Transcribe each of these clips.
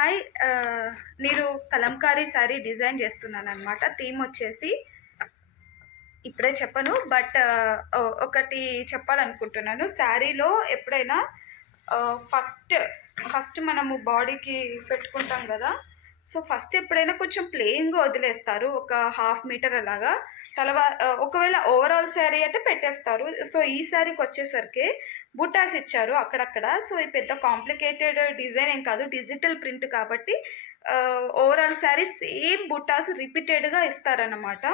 Hi. నేను Kalamkari sari design చేస్తున్నాను అనమాట. థీమ్ వచ్చేసి ఇప్పుడే చెప్పను, బట్ ఒకటి చెప్పాలనుకుంటున్నాను. శారీలో ఎప్పుడైనా ఫస్ట్ ఫస్ట్ మనము బాడీకి పెట్టుకుంటాం కదా. సో ఫస్ట్ ఎప్పుడైనా కొంచెం ప్లెయిన్గా వదిలేస్తారు, ఒక హాఫ్ మీటర్ అలాగా. ఒకవేళ ఓవరాల్ శారీ అయితే పెట్టేస్తారు. సో ఈ శారీకి వచ్చేసరికి బుటాస్ ఇచ్చారు అక్కడక్కడ. సో ఇది పెద్ద కాంప్లికేటెడ్ డిజైన్ ఏం కాదు, డిజిటల్ ప్రింట్ కాబట్టి ఓవరాల్ శారీ సేమ్ బుటాస్ రిపీటెడ్గా ఇస్తారన్నమాట.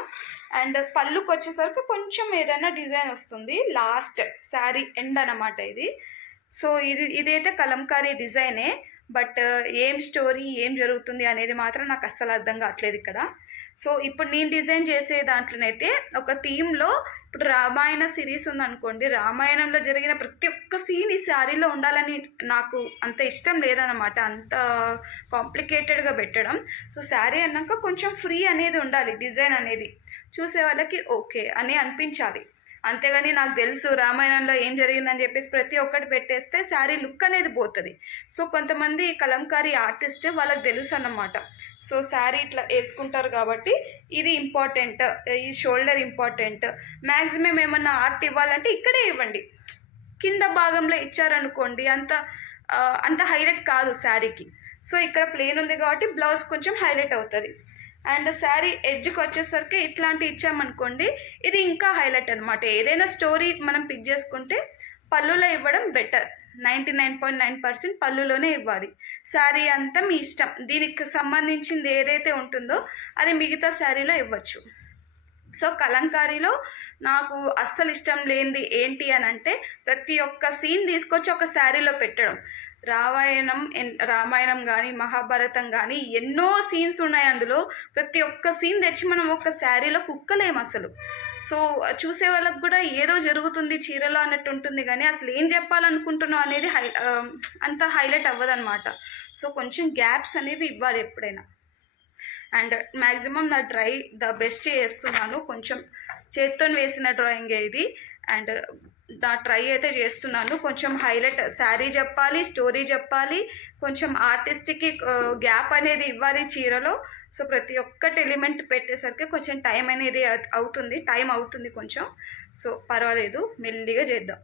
అండ్ పళ్ళుకి వచ్చేసరికి కొంచెం ఏదైనా డిజైన్ వస్తుంది లాస్ట్ శారీ ఎండ్ అన్నమాట ఇది. సో ఇదైతే కలంకారీ డిజైనే, బట్ ఏం స్టోరీ ఏం జరుగుతుంది అనేది మాత్రం నాకు అస్సలు అర్థం కావట్లేదు ఇక్కడ. సో ఇప్పుడు నేను డిజైన్ చేసే దాంట్లోనైతే ఒక థీమ్లో, ఇప్పుడు రామాయణ సిరీస్ ఉందనుకోండి, రామాయణంలో జరిగిన ప్రతి ఒక్క సీన్ ఈ శారీలో ఉండాలని నాకు అంత ఇష్టం లేదన్నమాట, అంత కాంప్లికేటెడ్గా పెట్టడం. సో శారీ అన్నాక కొంచెం ఫ్రీ అనేది ఉండాలి, డిజైన్ అనేది చూసే వాళ్ళకి ఓకే అని అనిపించాలి. అంతేగాని నాకు తెలుసు రామాయణంలో ఏం జరిగిందని చెప్పేసి ప్రతి ఒక్కటి పెట్టేస్తే శారీ లుక్ అనేది పోతుంది. సో కొంతమంది కలంకారీ ఆర్టిస్ట్ వాళ్ళకి తెలుసు అన్నమాట. సో శారీ ఇట్లా వేసుకుంటారు కాబట్టి ఇది ఇంపార్టెంట్, ఈ షోల్డర్ ఇంపార్టెంట్. మ్యాక్సిమం ఏమన్నా ఆర్ట్ ఇవ్వాలంటే ఇక్కడే ఇవ్వండి, కింద భాగంలో ఇచ్చారనుకోండి అంత హైలైట్ కాదు శారీకి. సో ఇక్కడ ప్లెయిన్ ఉంది కాబట్టి బ్లౌజ్ కొంచెం హైలైట్ అవుతుంది. అండ్ శారీ ఎడ్జ్కి వచ్చేసరికి ఇట్లాంటి ఇచ్చామనుకోండి, ఇది ఇంకా హైలైట్ అనమాట. ఏదైనా స్టోరీ మనం పిక్ చేసుకుంటే పళ్ళులో ఇవ్వడం బెటర్. 99.9% పళ్ళులోనే ఇవ్వాలి. శారీ అంతా మీ ఇష్టం, దీనికి సంబంధించింది ఏదైతే ఉంటుందో అది మిగతా శారీలో ఇవ్వచ్చు. సో కలంకారీలో నాకు అస్సలు ఇష్టం లేనిది ఏంటి అని అంటే, ప్రతి ఒక్క సీన్ తీసుకొచ్చి ఒక శారీలో పెట్టడం. రామాయణం కానీ మహాభారతం కానీ ఎన్నో సీన్స్ ఉన్నాయి అందులో. ప్రతి ఒక్క సీన్ తెచ్చి మనం ఒక శారీలో కుక్కలేము అసలు. సో చూసే వాళ్ళకు కూడా ఏదో జరుగుతుంది చీరలో అన్నట్టు ఉంటుంది, కానీ అసలు ఏం చెప్పాలనుకుంటున్నాం అనేది అంత హైలైట్ అవ్వదన్నమాట. సో కొంచెం గ్యాప్స్ అనేవి ఇవ్వాలి ఎప్పుడైనా. అండ్ మ్యాక్సిమం నా ద బెస్ట్ చేస్తున్నాను, కొంచెం చేత్తో వేసిన డ్రాయింగే ఇది. అండ్ నా ట్రై అయితే చేస్తున్నాను, కొంచెం హైలైట్ శారీ చెప్పాలి, స్టోరీ చెప్పాలి, కొంచెం ఆర్టిస్ట్కి గ్యాప్ అనేది ఇవ్వాలి చీరలో. సో ప్రతి ఒక్కటి ఎలిమెంట్ పెట్టేసరికి కొంచెం టైం అనేది అవుతుంది కొంచెం. సో పర్వాలేదు, మెల్లిగా చేద్దాం.